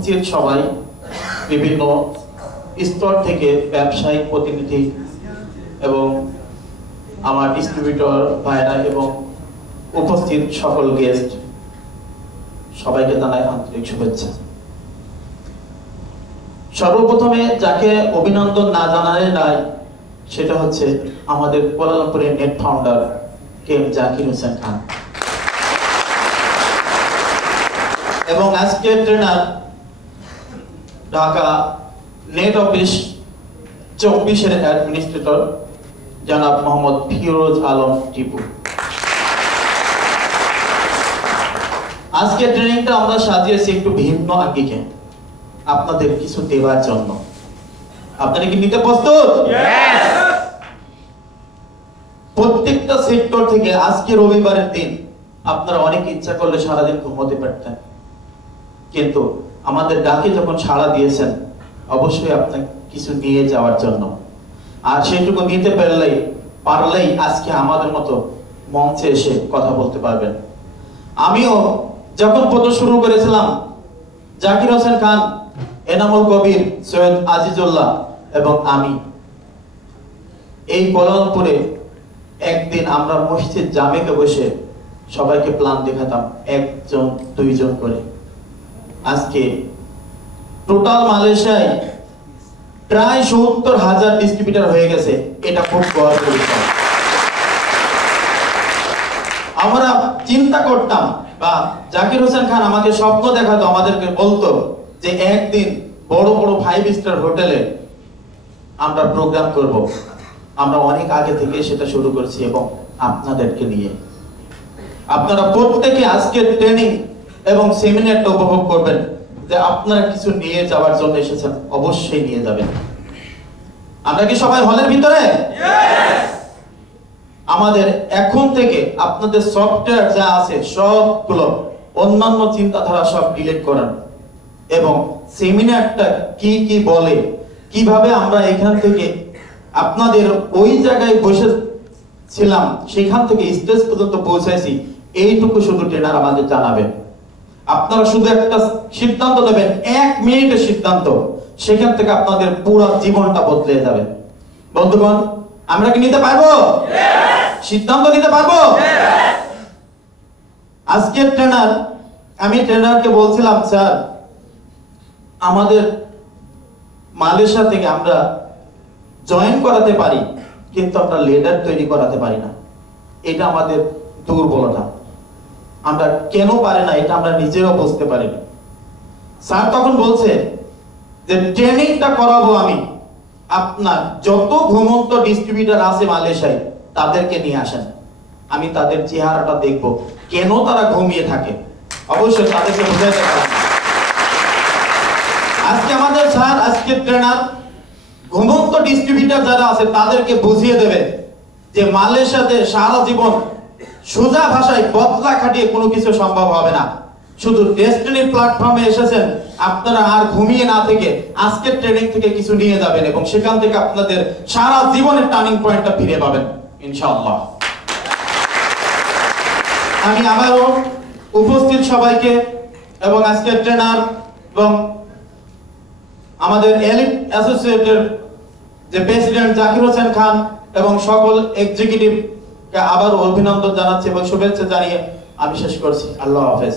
উপস্থিত সবাই, বিভিন্ন স্তর থেকে ব্যবসায়িক প্রতিনিধি এবং আমার ডিস্ট্রিবিউটর ভাইরা এবং উপস্থিত সকল গেস্ট, সবাইকে জানাই আন্তরিক শুভেচ্ছা। সর্বপ্রথমে যাকে অভিনন্দন না জানালে নাই সেটা হচ্ছে আমাদের কুয়ালালামপুরের নেট ফাউন্ডার কেম জাকির হোসেন খান এবং আজকের ট্রেনার ঢাকা নেট অফিস 24-এর অ্যাডমিনিস্ট্রেটর জনাব মোহাম্মদ ফিরোজ আলম টিপু। আজকে ট্রেনিংটা আমরা সাজিয়েছি একটু ভিন্ন আঙ্গিকে, আপনাদের কিছু দেওয়ার জন্য। আপনারা কি নিতে প্রস্তুত? প্রত্যেকটা সেক্টর থেকে আজকে রবিবারের দিন আপনারা অনেক ইচ্ছা করলে সারাদিন ঘুমোতে পারতেন, কিন্তু আমাদের ডাকে যখন সাড়া দিয়েছেন অবশ্যই আপনাকে কিছু নিয়ে যাওয়ার জন্য, আর সেটুকু নিতে পারলেই আজকে আমাদের মতো মঞ্চে এসে কথা বলতে পারবেন। আমিও যখন প্রথম শুরু করেছিলাম, জাকির হোসেন খান, এনামুল কবির, সৈয়দ আজিজুল্লাহ এবং আমি এই কুয়ালালামপুরে একদিন আমরা মসজিদ জামেকে বসে সবাইকে প্ল্যান দেখাতাম, একজন দুইজন করে। আজকে টোটাল মালয়েশিয়ায় প্রায় ৭০,০০০ ডিস্ট্রিবিউটর হয়ে গেছে। এটা খুব গর্বের বিষয়। আমরা চিন্তা করতাম, বা জাকির হোসেন খান আমাকে স্বপ্ন দেখাতো, আমাদেরকে বলতো যে একদিন বড় বড় 5 স্টার হোটেলে আমরা প্রোগ্রাম করব। আমরা অনেক আগে থেকে সেটা শুরু করছি এবং আপনাদেরকে নিয়ে। আপনারা প্রত্যেকে আজকে ট্রেনিং এবং সেমিনারটা উপভোগ করবেন, যে আপনারা কিছু নিয়ে যাওয়ার জন্য এসেছেন, অবশ্যই নিয়ে যাবেন। আমরা কি সবাই হলের ভিতরে? আমাদের এখন থেকে আপনাদের সফটওয়্যার যা আছে সবগুলো, অন্যান্য চিন্তাধারা সব ডিলিট করেন এবং সেমিনারটা কি কি বলে, কিভাবে আমরা এখান থেকে আপনাদের ওই জায়গায় বসেছিলাম সেখান থেকে স্টেজ পর্যন্ত পৌঁছাইছি, এইটুকু শুধু ট্রেনার আমাদের জানাবেন। আপনারা শুধু একটা সিদ্ধান্ত দেবেন, 1 মিনিটের সিদ্ধান্ত, সেখান থেকে আপনাদের পুরো জীবনটা বদলে যাবে। বন্ধুগণ, আমরা কি নিতে পারবো? সিদ্ধান্ত নিতে পারবো? আজকের ট্রেনার, আমি ট্রেনারকে বলছিলাম, স্যার আমাদের মালয়েশিয়া থেকে আমরা জয়েন করাতে পারি, কিন্তু আমরা লিডার তৈরি করাতে পারি না। এটা আমাদের দুর্বলতা। আমরা কেন পারি না এটা আমরা নিজেরাও বুঝতে পারি না। স্যার তখন বলছে যে ট্রেনিংটা করাবো আমি, আপনার যত ঘুমন্ত ডিস্ট্রিবিউটর আছে মালয়েশিয়ায় তাদেরকে নিয়ে আসেন, আমি তাদের চেহারাটা দেখব, কেন তারা ঘুমিয়ে থাকে, অবশ্যই তাদেরকে বোঝাতে পারবেন। আজকে আমাদের স্যার, আজকে ট্রেনার ঘুমন্ত ডিস্ট্রিবিউটর যারা আছে তাদেরকে বুঝিয়ে দেবে যে মালয়েশিয়াতে সারা জীবন সোজা ভাষায় বদলা খাটিয়ে কোনো কিছু সম্ভব হবে না। শুধু ডেস্টিনি প্ল্যাটফর্মে এসেছেন, আপনারা আর ঘুমিয়ে না থেকে আজকের ট্রেনিং থেকে কিছু নিয়ে যাবেন এবং সেখান থেকে আপনাদের সারা জীবনের টার্নিং পয়েন্টটা ফিরে পাবেন ইনশাআল্লাহ। আমি আবারও উপস্থিত সবাইকে এবং আজকের ট্রেনার এবং আমাদের এলিট অ্যাসোসিয়েটের যে প্রেসিডেন্ট জাকির হোসেন খান এবং সকল এক্সিকিউটিভকে আবার অভিনন্দন জানাচ্ছি এবং শুভেচ্ছা জানিয়ে আমি শেষ করছি। আল্লাহ হাফেজ।